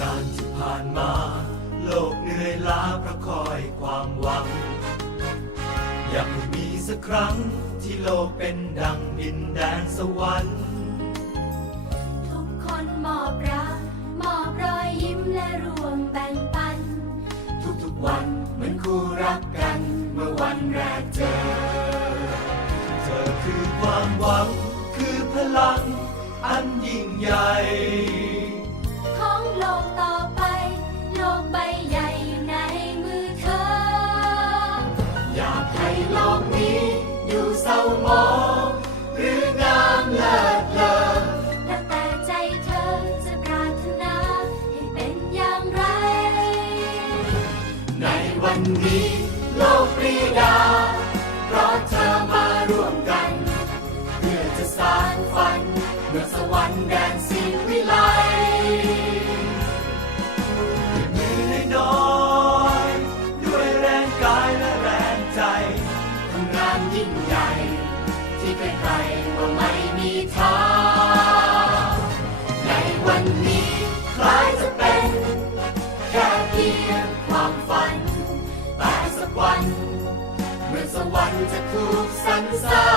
การที่ผ่านมา โลกเหนื่อยล้าพระคอยความหวัง อยากให้มีสักครั้งที่โลกเป็นดังดินแดนสวรรค์ ทุกคนมอบรักมอบรอยยิ้มและรวมแบ่งปัน ทุกๆวันเหมือนคู่รักกันเมื่อวันแรกเจอ เธอคือความหวังคือพลังอันยิ่งใหญ่ ศร้าหมองหรืองามเลิศเลอแล้วแต่ใจเธอจะปรารถนาให้เป็นอย่างไร ในวันนี้โลกปรีดา เพราะเธอมาร่วมกัน เพื่อจะสร้างฝันเมื่อสวรรค์แดนสิำงานยิ่งใหญ่ ที่ใครๆว่าไม่มีทางในวันนี้คล้ายจะเป็น แค่เพียงความฝัน แต่สักวัน เมื่อสวรรค์จะถูกสรรสร้า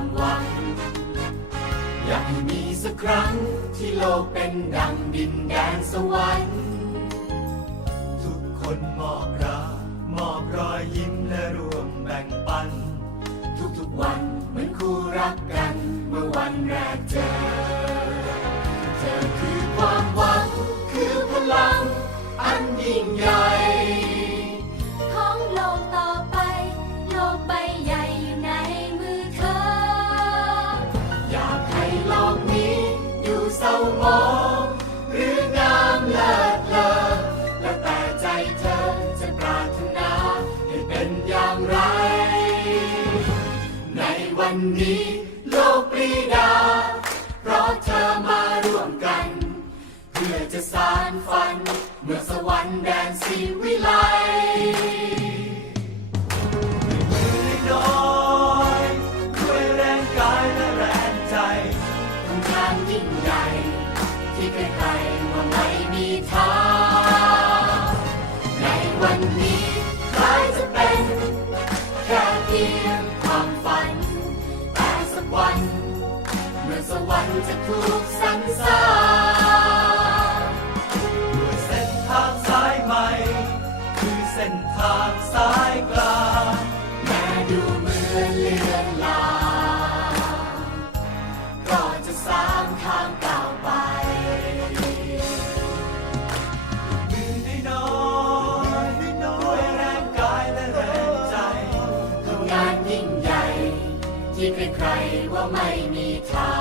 ความหวังอยากให้มีสักครั้งที่โลกเป็นดังดินแดนสวรรค์ ทุกคนมอบรักมอบรอยยิ้มและร่วมแบ่งปัน ทุกๆวันเหมือนคู่รักกัน เมื่อวันแรกเจอ นี้ โลกปรีดา เพราะเธอมาร่วมกัน เพื่อจะสานฝัน เมื่อสวรรค์แดนสีวิไล จะถูกสรรสร้างด้วยเส้นทางสายใหม่ คือเส้นทางสายกลางแม้ดูเหมือนเลือนลางก็จะสร้างทางก้าวไปมือน้อยๆด้วยแรงกายและแรงใจทำงานยิ่งใหญ่ ที่ใครๆว่าไม่มีทาง